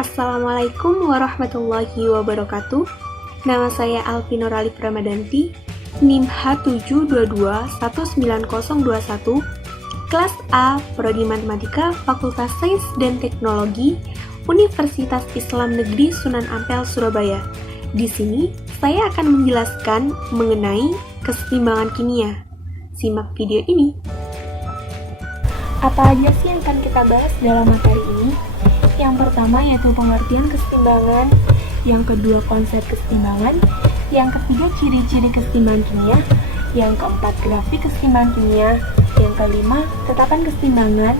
Assalamualaikum warahmatullahi wabarakatuh. Nama saya Alfi Nurali Pramadanti, NIM H7221901, kelas A, Prodi Matematika, Fakultas Sains dan Teknologi, Universitas Islam Negeri Sunan Ampel, Surabaya. Di sini, saya akan menjelaskan mengenai kesetimbangan kimia. Simak video ini. Apa aja sih yang akan kita bahas dalam materi ini? Yang pertama yaitu pengertian kesetimbangan, yang kedua konsep kesetimbangan, yang ketiga ciri-ciri kesetimbangan kimia, yang keempat grafik kesetimbangan kimia, yang kelima tetapan kesetimbangan,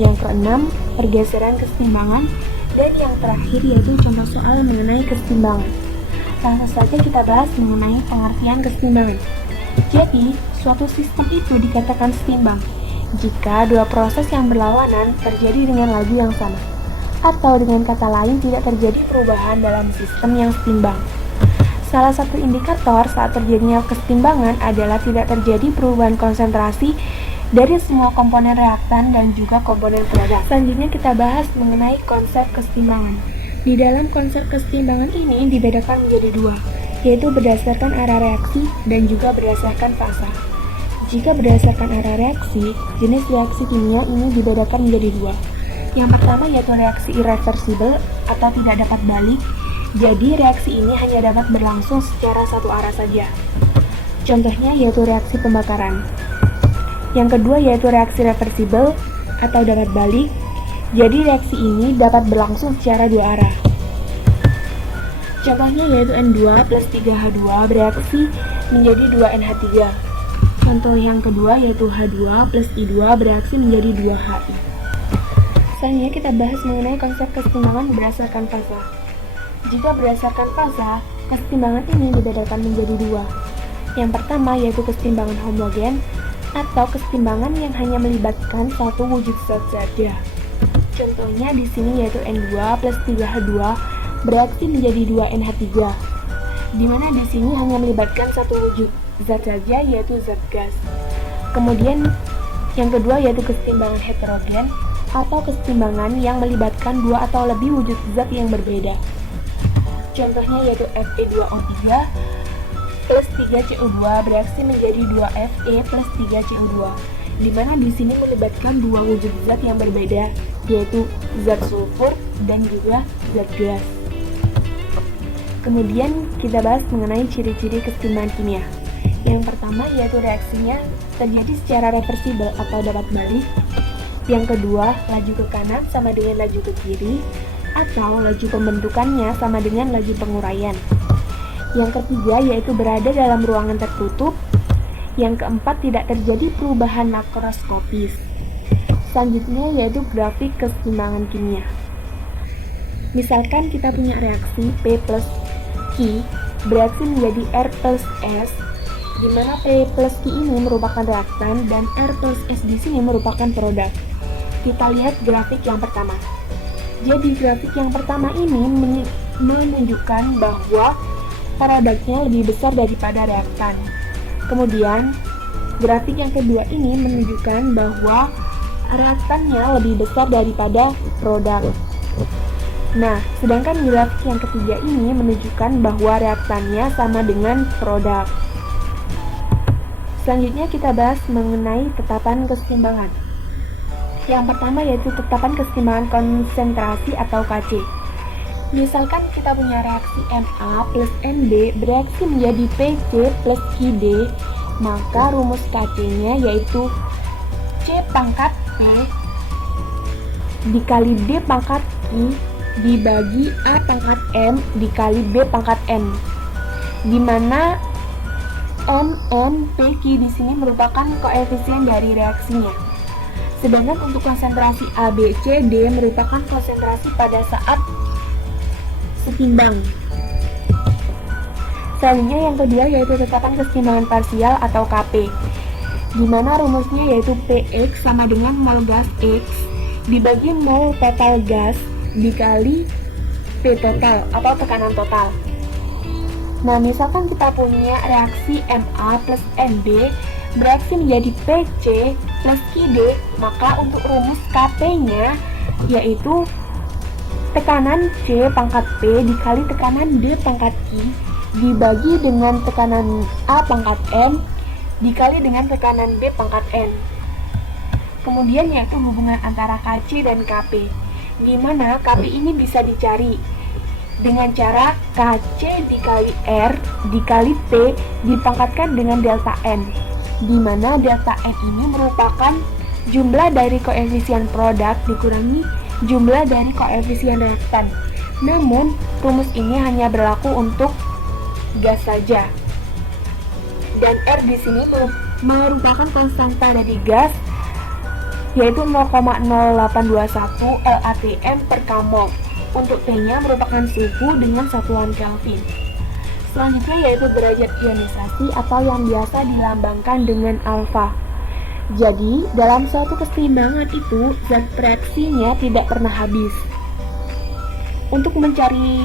yang keenam pergeseran kesetimbangan, dan yang terakhir yaitu contoh soal mengenai kesetimbangan. Langsung saja kita bahas mengenai pengertian kesetimbangan. Jadi, suatu sistem itu dikatakan setimbang jika dua proses yang berlawanan terjadi dengan laju yang sama, atau dengan kata lain tidak terjadi perubahan dalam sistem yang setimbang. Salah satu indikator saat terjadinya kesetimbangan adalah tidak terjadi perubahan konsentrasi dari semua komponen reaktan dan juga komponen produk. Selanjutnya kita bahas mengenai konsep kesetimbangan. Di dalam konsep kesetimbangan ini dibedakan menjadi dua, yaitu berdasarkan arah reaksi dan juga berdasarkan fasa. Jika berdasarkan arah reaksi, jenis reaksi kimia ini dibedakan menjadi dua. Yang pertama yaitu reaksi irreversibel atau tidak dapat balik. Jadi reaksi ini hanya dapat berlangsung secara satu arah saja. Contohnya yaitu reaksi pembakaran. Yang kedua yaitu reaksi reversibel atau dapat balik. Jadi reaksi ini dapat berlangsung secara dua arah. Contohnya yaitu N2 plus 3H2 bereaksi menjadi 2NH3. Contoh yang kedua yaitu H2 plus I2 bereaksi menjadi 2HI. Selanjutnya kita bahas mengenai konsep kesetimbangan berdasarkan fasa. Jika berdasarkan fasa, kesetimbangan ini dibedakan menjadi dua. Yang pertama yaitu kesetimbangan homogen atau kesetimbangan yang hanya melibatkan satu wujud zat saja. Contohnya di sini yaitu N2 plus 3H2 bereaksi menjadi 2NH3, di mana di sini hanya melibatkan satu wujud zat saja yaitu zat gas. Kemudian yang kedua yaitu kesetimbangan heterogen atau kesetimbangan yang melibatkan dua atau lebih wujud zat yang berbeda. Contohnya yaitu Fe2O3 plus 3CO2 bereaksi menjadi 2Fe plus 3CO2, di mana di sini melibatkan dua wujud zat yang berbeda, yaitu zat sulfur dan juga zat gas. Kemudian kita bahas mengenai ciri-ciri kesetimbangan kimia. Yang pertama yaitu reaksinya terjadi secara reversibel atau dapat balik. Yang kedua, laju ke kanan sama dengan laju ke kiri, atau laju pembentukannya sama dengan laju penguraian. Yang ketiga yaitu berada dalam ruangan tertutup. Yang keempat, tidak terjadi perubahan makroskopis. Selanjutnya yaitu grafik kesetimbangan kimia. Misalkan kita punya reaksi P plus Q bereaksi menjadi R plus S, di mana P plus Q ini merupakan reaktan dan R plus S di sini merupakan produk. Kita lihat grafik yang pertama. Jadi grafik yang pertama ini menunjukkan bahwa produknya lebih besar daripada reaktan. Kemudian grafik yang kedua ini menunjukkan bahwa reaktannya lebih besar daripada produk. Nah, sedangkan grafik yang ketiga ini menunjukkan bahwa reaktannya sama dengan produk. Selanjutnya kita bahas mengenai tetapan kesetimbangan. Yang pertama yaitu tetapan kesetimbangan konsentrasi atau Kc. Misalkan kita punya reaksi Na plus Nb bereaksi menjadi Pc plus Qd, maka rumus Kc-nya yaitu C pangkat P dikali D pangkat Q dibagi A pangkat M dikali B pangkat N, di mana N, P, Q di sini merupakan koefisien dari reaksinya. Sedangkan untuk konsentrasi A, B, C, D merupakan konsentrasi pada saat setimbang. Selanjutnya yang kedua yaitu tetapan kesetimbangan parsial atau Kp, di mana rumusnya yaitu Px sama dengan mol gas X dibagi mol total gas dikali P total atau tekanan total. Nah, misalkan kita punya reaksi Na plus Nb bereaksi menjadi Pc plus Qd, maka untuk rumus Kp-nya yaitu Tekanan C pangkat P dikali tekanan D pangkat I dibagi dengan tekanan A pangkat N dikali dengan tekanan B pangkat N. Kemudian yaitu hubungan antara Kc dan Kp, di mana Kp ini bisa dicari dengan cara Kc dikali R dikali T dipangkatkan dengan delta N, di mana delta N ini merupakan jumlah dari koefisien produk dikurangi jumlah dari koefisien reaktan. Namun, rumus ini hanya berlaku untuk gas saja. Dan R di sini merupakan konstanta dari gas, yaitu 0,0821 LATM per kmol. Untuk T-nya merupakan suhu dengan satuan Kelvin. Selanjutnya yaitu derajat ionisasi atau yang biasa dilambangkan dengan alfa. Jadi, dalam suatu keseimbangan itu, zat reaksinya tidak pernah habis. Untuk mencari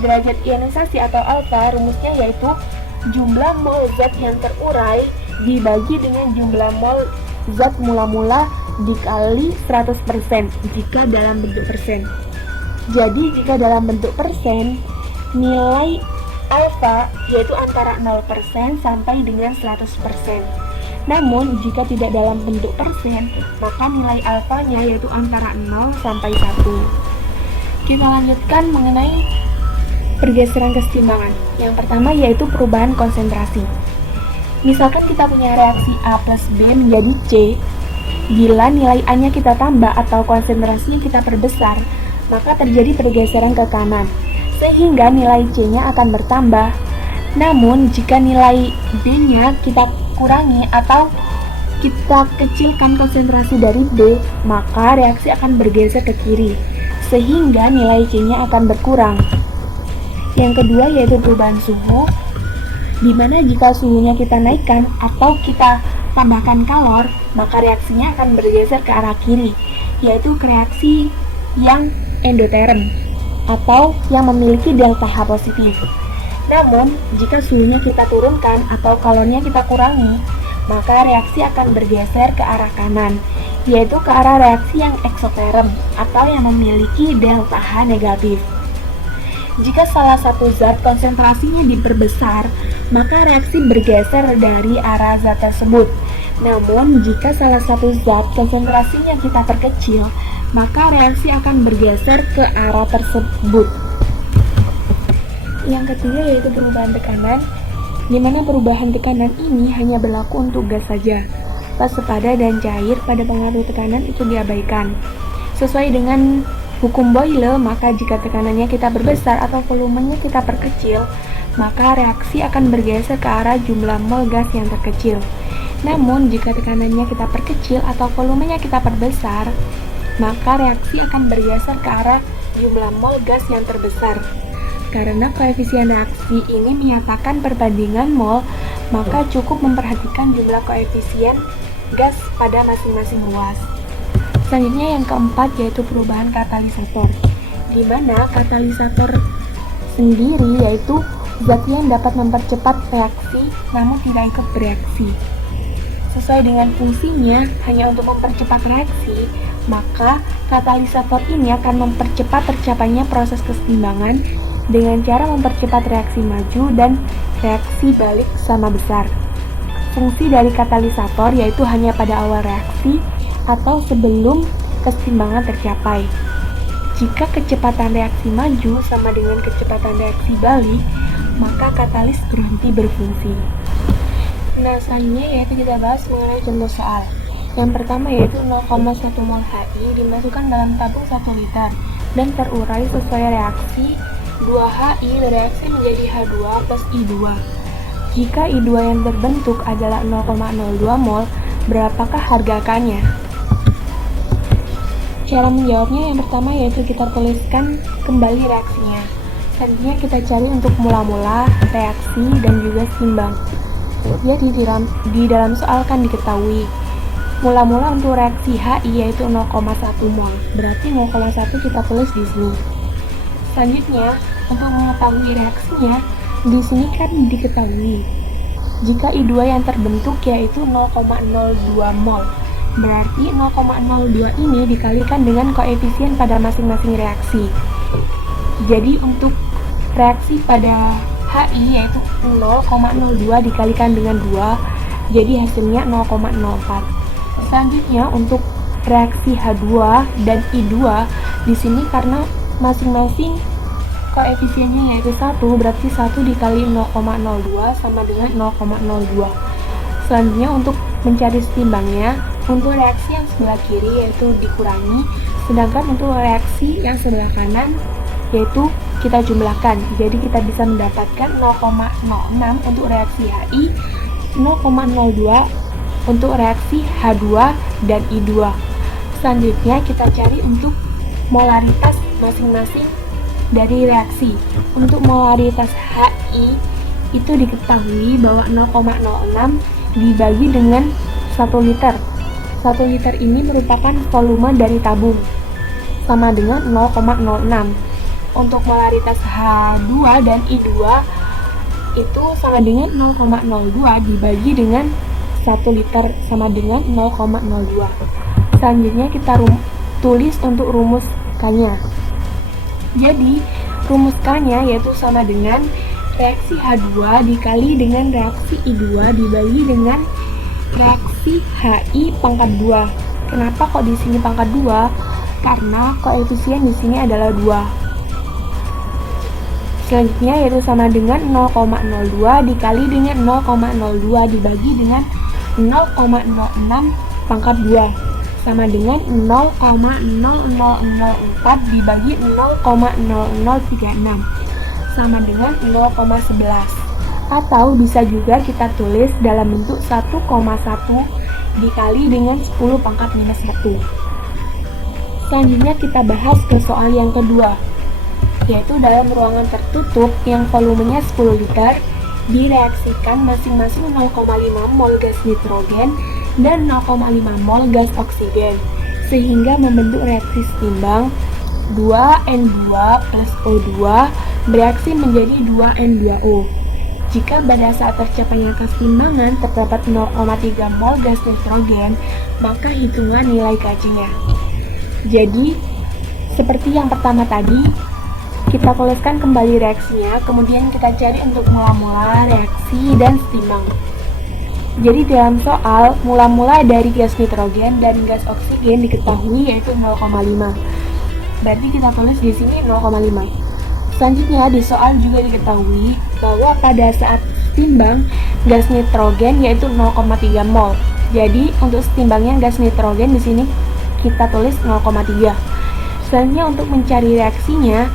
derajat ionisasi atau alfa, rumusnya yaitu jumlah mol zat yang terurai dibagi dengan jumlah mol zat mula-mula dikali 100% jika dalam bentuk persen. Jadi, jika dalam bentuk persen, nilai alfa yaitu antara 0% sampai dengan 100%. Namun, jika tidak dalam bentuk persen, maka nilai alfanya yaitu antara 0 sampai 1. Kita lanjutkan mengenai pergeseran keseimbangan. Yang pertama yaitu perubahan konsentrasi. Misalkan kita punya reaksi A plus B menjadi C, bila nilai A-nya kita tambah atau konsentrasinya kita perbesar, maka terjadi pergeseran ke kanan, sehingga nilai C-nya akan bertambah. Namun, jika nilai D-nya kita kurangi atau kita kecilkan konsentrasi dari B, maka reaksi akan bergeser ke kiri, sehingga nilai C-nya akan berkurang. Yang kedua yaitu perubahan suhu, di mana jika suhunya kita naikkan atau kita tambahkan kalor, maka reaksinya akan bergeser ke arah kiri, yaitu ke reaksi yang endoterm atau yang memiliki delta H positif. Namun, jika suhunya kita turunkan atau kalornya kita kurangi, maka reaksi akan bergeser ke arah kanan, yaitu ke arah reaksi yang eksoterm atau yang memiliki delta H negatif. Jika salah satu zat konsentrasinya diperbesar, maka reaksi bergeser dari arah zat tersebut. Namun, jika salah satu zat konsentrasinya kita perkecil, maka reaksi akan bergeser ke arah tersebut. Yang ketiga yaitu perubahan tekanan, di mana perubahan tekanan ini hanya berlaku untuk gas saja. Fase pada dan cair pada pengaruh tekanan itu diabaikan. Sesuai dengan hukum Boyle, maka jika tekanannya kita perbesar atau volumenya kita perkecil, maka reaksi akan bergeser ke arah jumlah mol gas yang terkecil. Namun, jika tekanannya kita perkecil atau volumenya kita perbesar, maka reaksi akan bergeser ke arah jumlah mol gas yang terbesar. Karena koefisien reaksi ini menyatakan perbandingan mol, maka cukup memperhatikan jumlah koefisien gas pada masing-masing ruas. Selanjutnya yang keempat yaitu perubahan katalisator, di mana katalisator sendiri yaitu zat yang dapat mempercepat reaksi namun tidak ikut bereaksi. Sesuai dengan fungsinya hanya untuk mempercepat reaksi, maka katalisator ini akan mempercepat tercapainya proses keseimbangan dengan cara mempercepat reaksi maju dan reaksi balik sama besar. Fungsi dari katalisator yaitu hanya pada awal reaksi atau sebelum keseimbangan tercapai. Jika kecepatan reaksi maju sama dengan kecepatan reaksi balik, maka katalis berhenti berfungsi. Nah, selanjutnya yaitu kita bahas mengenai contoh soal. Yang pertama yaitu 0,1 mol HI dimasukkan dalam tabung 1 liter dan terurai sesuai reaksi 2HI bereaksi menjadi H2 plus I2. Jika I2 yang terbentuk adalah 0,02 mol, berapakah harga K-nya? Cara menjawabnya yang pertama yaitu kita tuliskan kembali reaksinya. Selanjutnya kita cari untuk mula-mula, reaksi, dan juga seimbang. Jadi di dalam soal kan diketahui mula-mula untuk reaksi HI yaitu 0,1 mol. Berarti 0,1 kita tulis di sini. Selanjutnya, untuk mengetahui reaksinya, di sini kan diketahui jika I2 yang terbentuk yaitu 0,02 mol. Berarti 0,02 ini dikalikan dengan koefisien pada masing-masing reaksi. Jadi untuk reaksi pada HI yaitu 0,02 dikalikan dengan 2, jadi hasilnya 0,04. Selanjutnya untuk reaksi H2 dan I2, di sini karena masing-masing koefisiennya yaitu 1, berarti 1 dikali 0,02 sama dengan 0,02. Selanjutnya untuk mencari setimbangnya, untuk reaksi yang sebelah kiri yaitu dikurangi, sedangkan untuk reaksi yang sebelah kanan yaitu kita jumlahkan. Jadi kita bisa mendapatkan 0,06 untuk reaksi HI, 0,02 untuk reaksi H2 dan I2. Selanjutnya kita cari untuk molaritas masing-masing dari reaksi. Untuk molaritas HI itu diketahui bahwa 0,06 dibagi dengan 1 liter. 1 liter ini merupakan volume dari tabung, sama dengan 0,06. Untuk molaritas H2 dan I2 itu sama dengan 0,02 dibagi dengan 1 liter, sama dengan 0,02. Selanjutnya kita tulis untuk rumus K-nya. Jadi rumus K-nya yaitu sama dengan reaksi H2 dikali dengan reaksi I2 dibagi dengan reaksi HI pangkat 2. Kenapa kok di sini pangkat 2? Karena koefisien di sini adalah 2. Selanjutnya yaitu sama dengan 0,02 dikali dengan 0,02 dibagi dengan 0,06 pangkat 2, sama dengan 0,0004 dibagi 0,0036, sama dengan 0,11. Atau bisa juga kita tulis dalam bentuk 1,1 dikali dengan 10 pangkat minus 1. Selanjutnya kita bahas ke soal yang kedua, yaitu dalam ruangan tertutup yang volumenya 10 liter, direaksikan masing-masing 0,5 mol gas nitrogen dan 0,5 mol gas oksigen, sehingga membentuk reaksi setimbang 2N2 plus O2 bereaksi menjadi 2N2O. Jika pada saat tercapainya kesetimbangan terdapat 0,3 mol gas nitrogen, maka hitungan nilai Kc-nya. Jadi, seperti yang pertama tadi, kita tuliskan kembali reaksinya, kemudian kita cari untuk mula-mula, reaksi, dan setimbang. Jadi dalam soal, mula-mula dari gas nitrogen dan gas oksigen diketahui yaitu 0,5. Berarti kita tulis di sini 0,5. Selanjutnya di soal juga diketahui bahwa pada saat setimbang gas nitrogen yaitu 0,3 mol. Jadi untuk setimbangnya gas nitrogen di sini kita tulis 0,3. Selanjutnya untuk mencari reaksinya,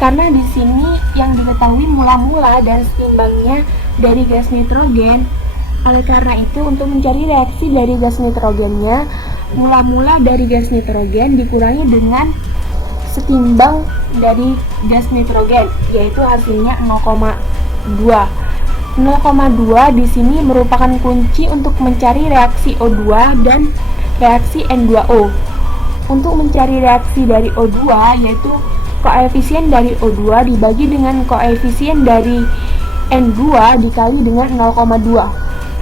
karena di sini yang diketahui mula-mula dan setimbangnya dari gas nitrogen, oleh karena itu untuk mencari reaksi dari gas nitrogennya, mula-mula dari gas nitrogen dikurangi dengan setimbang dari gas nitrogen, yaitu hasilnya 0,2. 0,2 di sini merupakan kunci untuk mencari reaksi O2 dan reaksi N2O. Untuk mencari reaksi dari O2 yaitu koefisien dari O2 dibagi dengan koefisien dari N2 dikali dengan 0,2.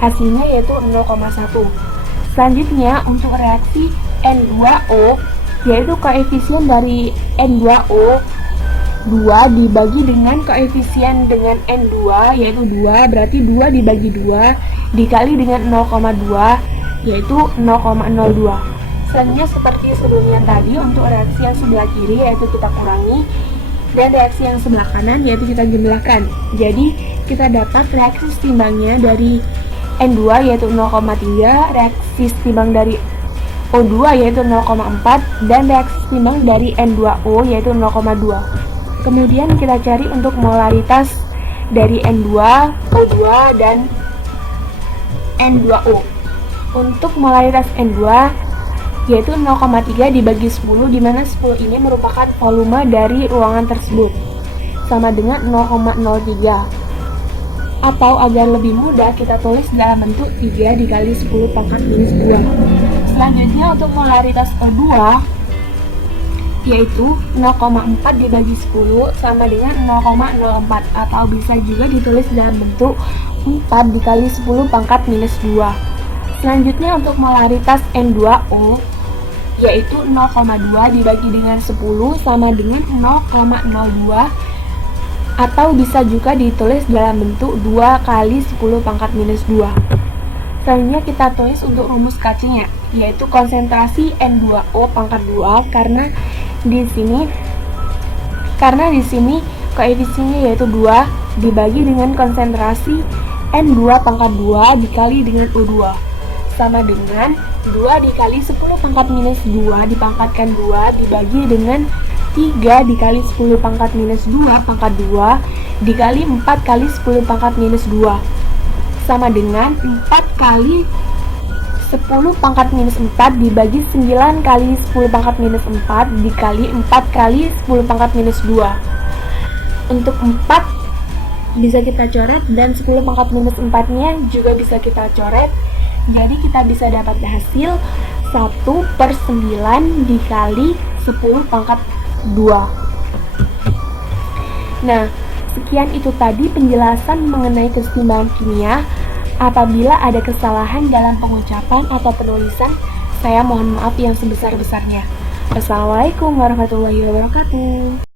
Hasilnya yaitu 0,1. Selanjutnya untuk reaksi N2O yaitu koefisien dari N2O 2 dibagi dengan koefisien dengan N2 yaitu 2, berarti 2 dibagi 2 dikali dengan 0,2 yaitu 0,02. Selanjutnya seperti sebelumnya tadi, untuk reaksi yang sebelah kiri yaitu kita kurangi, dan reaksi yang sebelah kanan yaitu kita jumlahkan. Jadi kita dapat reaksi setimbangnya dari N2 yaitu 0,3, reaksi setimbang dari O2 yaitu 0,4, dan reaksi setimbang dari N2O yaitu 0,2. Kemudian kita cari untuk molaritas dari N2, O2, dan N2O. Untuk molaritas N2 yaitu 0,3 dibagi 10, di mana 10 ini merupakan volume dari ruangan tersebut, sama dengan 0,03. Atau agar lebih mudah kita tulis dalam bentuk 3 dikali 10 pangkat minus 2. Selanjutnya untuk molaritas O2 yaitu 0,4 dibagi 10 sama dengan 0,04, atau bisa juga ditulis dalam bentuk 4 dikali 10 pangkat minus 2. Selanjutnya untuk molaritas N2O yaitu 0,2 dibagi dengan 10 sama dengan 0,02, atau bisa juga ditulis dalam bentuk 2 kali 10 pangkat minus 2. Selanjutnya kita tulis untuk rumus kacanya, yaitu konsentrasi N2O pangkat 2, karena di sini koefisiennya yaitu 2 dibagi dengan konsentrasi N2 pangkat 2 dikali dengan U2 sama dengan 2 dikali 10 pangkat minus 2 dipangkatkan 2 dibagi dengan 3 dikali 10 pangkat minus 2 pangkat 2 dikali 4 kali 10 pangkat minus 2 sama dengan 4 kali 10 pangkat minus 4 dibagi 9 kali 10 pangkat minus 4 dikali 4 kali 10 pangkat minus 2. Untuk 4 bisa kita coret dan 10 pangkat minus 4 nya juga bisa kita coret. Jadi kita bisa dapat hasil 1/9 dikali 10 pangkat 2. Nah, sekian itu tadi penjelasan mengenai kesetimbangan kimia. Apabila ada kesalahan dalam pengucapan atau penulisan, saya mohon maaf yang sebesar-besarnya. Wassalamualaikum warahmatullahi wabarakatuh.